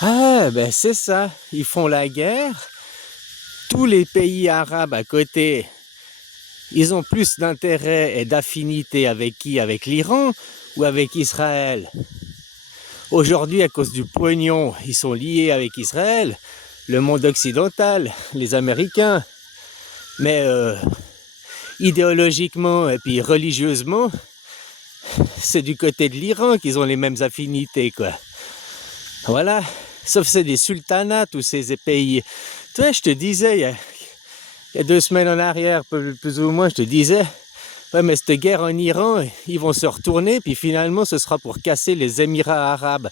Ah, ben c'est ça. Ils font la guerre. Tous les pays arabes à côté, ils ont plus d'intérêt et d'affinité avec qui? Avec l'Iran ou avec Israël? Aujourd'hui, à cause du pognon, ils sont liés avec Israël, le monde occidental, les Américains. Mais idéologiquement et puis religieusement, c'est du côté de l'Iran qu'ils ont les mêmes affinités, quoi. Voilà. Sauf c'est des sultanats, tous ces pays. Tu vois, je te disais, il y a 2 semaines en arrière, plus ou moins, je te disais, ouais, mais cette guerre en Iran, ils vont se retourner, puis finalement, ce sera pour casser les Émirats arabes.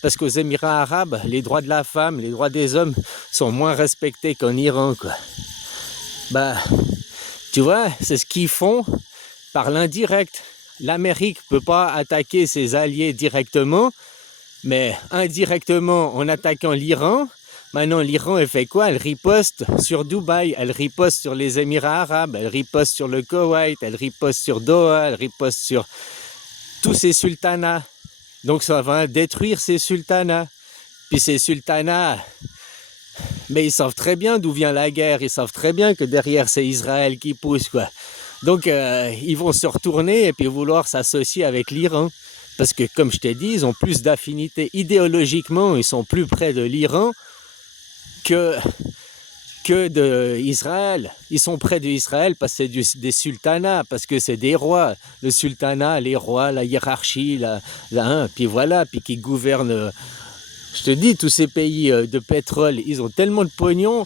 Parce qu'aux Émirats arabes, les droits de la femme, les droits des hommes sont moins respectés qu'en Iran, quoi. Bah, tu vois, c'est ce qu'ils font par l'indirect. L'Amérique ne peut pas attaquer ses alliés directement, mais indirectement, en attaquant l'Iran, maintenant l'Iran, elle fait quoi? Elle riposte sur Dubaï, elle riposte sur les Émirats arabes, elle riposte sur le Koweït, elle riposte sur Doha, elle riposte sur tous ces sultanats. Donc ça va détruire ces sultanats. Puis ces sultanats, mais ils savent très bien d'où vient la guerre, ils savent très bien que derrière c'est Israël qui pousse, quoi. Donc ils vont se retourner et puis vouloir s'associer avec l'Iran. Parce que comme je t'ai dit, ils ont plus d'affinité idéologiquement, ils sont plus près de l'Iran que d'Israël. Ils sont près d'Israël parce que c'est des sultanats, parce que c'est des rois. Le sultanat, les rois, la hiérarchie, puis voilà, puis qui gouvernent. Je te dis, tous ces pays de pétrole, ils ont tellement de pognon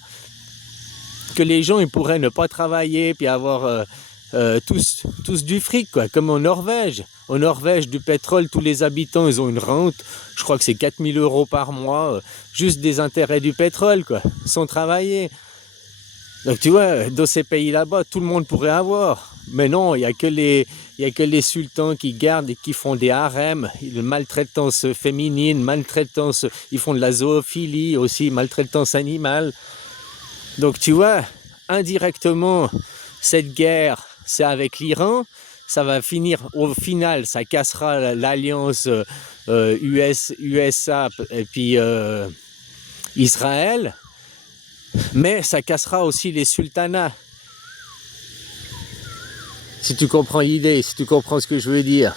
que les gens ils pourraient ne pas travailler puis avoir tous du fric, quoi, comme en Norvège. En Norvège, du pétrole, tous les habitants, ils ont une rente, je crois que c'est 4000 € par mois, juste des intérêts du pétrole, quoi, sans travailler. Donc tu vois, dans ces pays là-bas, tout le monde pourrait avoir. Mais non, il n'y a que les sultans qui gardent et qui font des harems, maltraitance féminine, maltraitance, ils font de la zoophilie aussi, maltraitance animale. Donc tu vois, indirectement, cette guerre, c'est avec l'Iran, ça va finir, au final, ça cassera l'alliance USA et puis Israël, mais ça cassera aussi les sultanats. Si tu comprends l'idée, si tu comprends ce que je veux dire.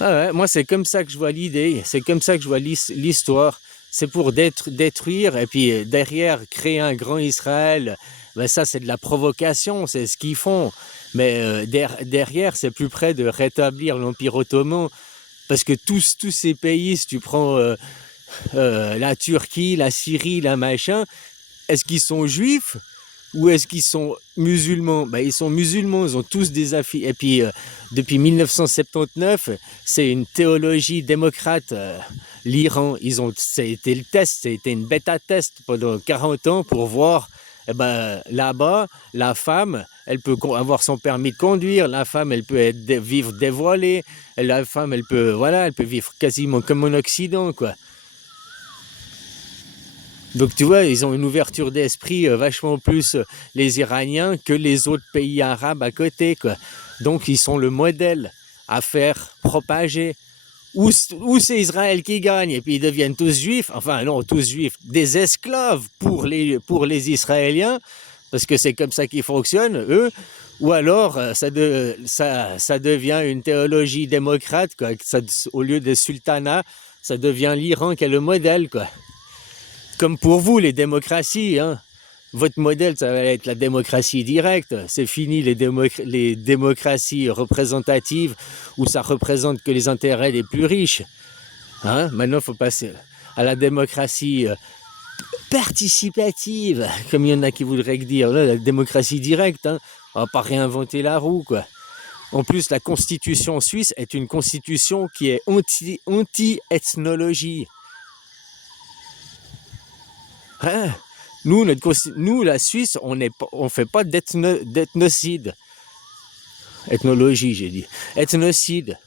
Ah ouais, moi c'est comme ça que je vois l'idée, c'est comme ça que je vois l'histoire. C'est pour détruire et puis derrière créer un grand Israël. Ben ça c'est de la provocation, c'est ce qu'ils font. Mais derrière c'est plus près de rétablir l'Empire ottoman. Parce que tous ces pays, si tu prends la Turquie, la Syrie, la machin, est-ce qu'ils sont juifs ou est-ce qu'ils sont musulmans? Ben, ils sont musulmans, ils ont tous des affaires. Et puis, depuis 1979, c'est une théologie démocrate. L'Iran, ça a été le test, ça a été une bêta-test pendant 40 ans pour voir, eh ben, là-bas, la femme, elle peut avoir son permis de conduire, la femme, elle peut vivre dévoilée, la femme, voilà, elle peut vivre quasiment comme en Occident, quoi. Donc tu vois, ils ont une ouverture d'esprit vachement plus les Iraniens que les autres pays arabes à côté, quoi. Donc ils sont le modèle à faire propager. Ou c'est Israël qui gagne et puis ils deviennent tous juifs, enfin non, tous juifs, des esclaves pour les Israéliens, parce que c'est comme ça qu'ils fonctionnent, eux. Ou alors ça devient une théologie démocrate, quoi. Au lieu de sultanat, ça devient l'Iran qui est le modèle, quoi. Comme pour vous, les démocraties, hein. Votre modèle, ça va être la démocratie directe. C'est fini les démocraties représentatives où ça représente que les intérêts des plus riches. Hein? Maintenant, il faut passer à la démocratie participative, comme il y en a qui voudraient dire. Là, la démocratie directe, hein. On va pas réinventer la roue, quoi. En plus, la constitution suisse est une constitution qui est anti-ethnologie. Hein? Nous, la Suisse, on fait pas d'ethnocide. Ethnologie, j'ai dit. Ethnocide.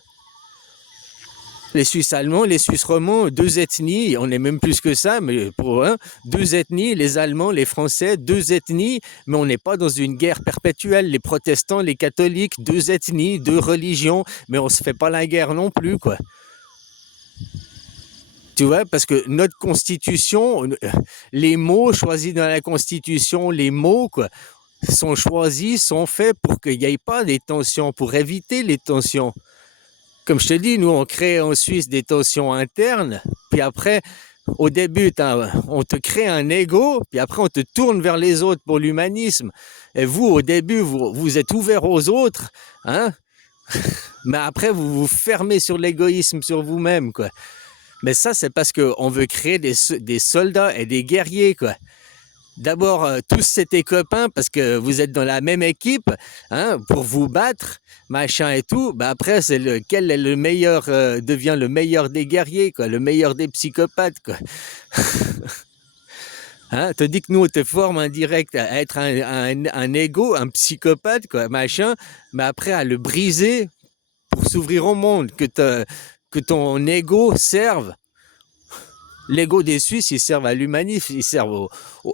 Les Suisses allemands, les Suisses romands, deux ethnies, on est même plus que ça, mais pour deux ethnies, les Allemands, les Français, deux ethnies, mais on n'est pas dans une guerre perpétuelle. Les protestants, les catholiques, deux ethnies, deux religions, mais on se fait pas la guerre non plus, quoi. Tu vois, parce que notre constitution, les mots choisis dans la constitution, les mots, quoi, sont choisis, sont faits pour qu'il n'y ait pas des tensions, pour éviter les tensions. Comme je te dis, nous, on crée en Suisse des tensions internes, puis après, au début, on te crée un ego, puis après, on te tourne vers les autres pour l'humanisme. Et vous, au début, vous êtes ouvert aux autres, hein, mais après, vous vous fermez sur l'égoïsme, sur vous-même, quoi. Mais ça, c'est parce qu'on veut créer des soldats et des guerriers, quoi. D'abord, tous c'était copains parce que vous êtes dans la même équipe, hein, pour vous battre, machin et tout. Bah après, c'est lequel est le meilleur, devient le meilleur des guerriers, quoi, le meilleur des psychopathes, quoi. Hein, te dis que nous, on te forme indirect à être un égo, un psychopathe, quoi, machin, mais après à le briser pour s'ouvrir au monde, que ton ego serve. L'ego des Suisses, ils servent à l'humanisme, ils servent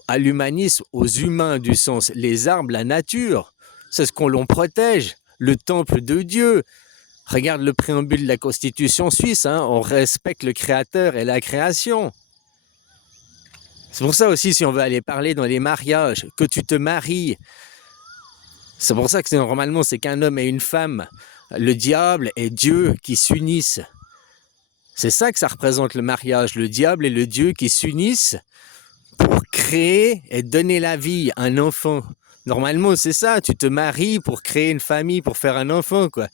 à l'humanisme, aux humains du sens, les arbres, la nature, c'est ce qu'on l'on protège, le temple de Dieu. Regarde le préambule de la Constitution suisse, hein, on respecte le Créateur et la création. C'est pour ça aussi, si on veut aller parler dans les mariages, que tu te maries, c'est pour ça que normalement c'est qu'un homme et une femme, le diable et Dieu qui s'unissent. C'est ça que ça représente le mariage, le diable et le Dieu qui s'unissent pour créer et donner la vie à un enfant. Normalement, c'est ça, tu te maries pour créer une famille, pour faire un enfant, quoi.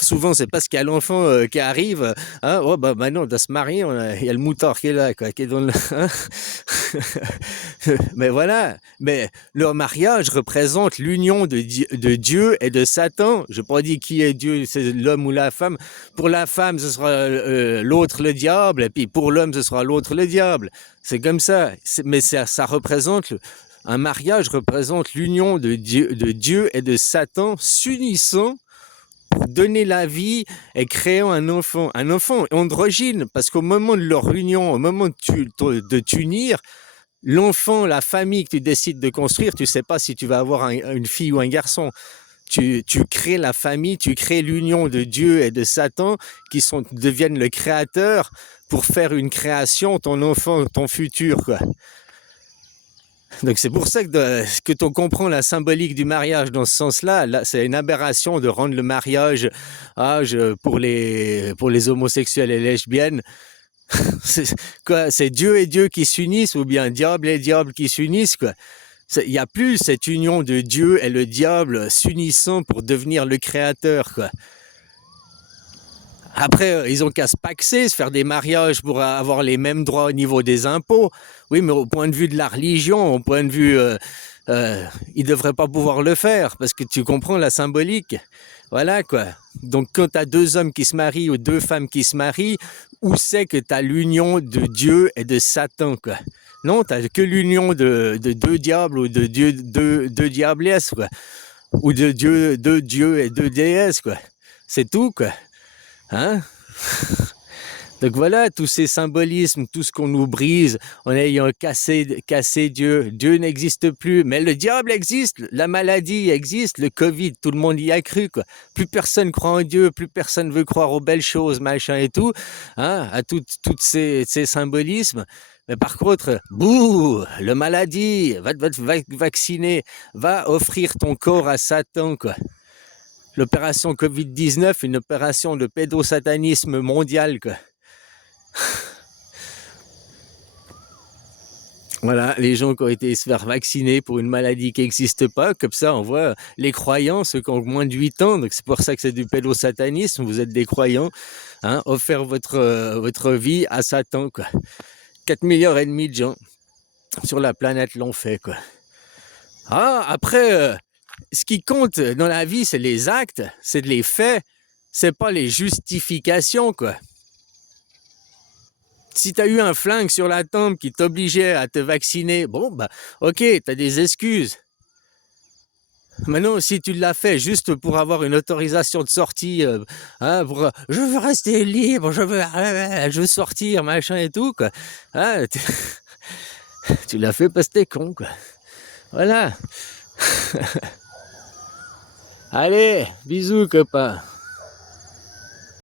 Souvent, c'est parce qu'il y a l'enfant qui arrive, hein, oh bah non, on doit se marier, il y a le moutard qui est là, quoi, qui est dans le... Hein. Mais voilà, mais le mariage représente l'union de Dieu et de Satan. Je n'ai pas dit qui est Dieu, c'est l'homme ou la femme. Pour la femme, ce sera l'autre le diable, et puis pour l'homme, ce sera l'autre le diable. C'est comme ça, mais ça représente... Un mariage représente l'union de Dieu et de Satan s'unissant pour donner la vie et créer un enfant androgyne, parce qu'au moment de leur union, au moment de t'unir, l'enfant, la famille que tu décides de construire, tu ne sais pas si tu vas avoir une fille ou un garçon. Tu crées la famille, tu crées l'union de Dieu et de Satan qui deviennent le créateur pour faire une création, ton enfant, ton futur, quoi. Donc c'est pour ça que on comprend la symbolique du mariage dans ce sens-là. Là, c'est une aberration de rendre le mariage pour les homosexuels et lesbiennes. C'est Dieu et Dieu qui s'unissent, ou bien diable et diable qui s'unissent, quoi. Il n'y a plus cette union de Dieu et le diable s'unissant pour devenir le créateur, quoi. Après, ils ont qu'à se paxer, se faire des mariages pour avoir les mêmes droits au niveau des impôts. Oui, mais au point de vue de la religion, au point de vue... ils ne devraient pas pouvoir le faire, parce que tu comprends la symbolique. Voilà, quoi. Donc, quand tu as deux hommes qui se marient ou deux femmes qui se marient, où c'est que tu as l'union de Dieu et de Satan, quoi? Non, tu n'as que l'union de deux diables ou de deux diablesses, quoi. Ou de deux dieux et deux déesses, quoi. C'est tout, quoi. Hein? Donc voilà, tous ces symbolismes, tout ce qu'on nous brise en ayant cassé Dieu. Dieu n'existe plus, mais le diable existe, la maladie existe, le Covid, tout le monde y a cru, quoi. Plus personne croit en Dieu, plus personne veut croire aux belles choses, machin et tout, hein, à tous ces symbolismes. Mais par contre, bouh, le maladie, va te vacciner, va offrir ton corps à Satan, quoi. L'opération Covid-19, une opération de pédosatanisme mondial, quoi. Voilà, les gens qui ont été se faire vacciner pour une maladie qui n'existe pas, comme ça on voit les croyants, ceux qui ont moins de 8 ans, donc c'est pour ça que c'est du pédosatanisme, vous êtes des croyants, hein, offert votre vie à Satan, quoi. 4,5 milliards de gens sur la planète l'ont fait, quoi. Ah, après, ce qui compte dans la vie, c'est les actes, c'est les faits, c'est pas les justifications, quoi. Si tu as eu un flingue sur la tempe qui t'obligeait à te vacciner, bon, bah, ok, tu as des excuses. Maintenant, si tu l'as fait juste pour avoir une autorisation de sortie, hein, je veux rester libre, je veux sortir, machin et tout, quoi. Hein, tu l'as fait parce que t'es con, quoi. Voilà. Allez, bisous, copain.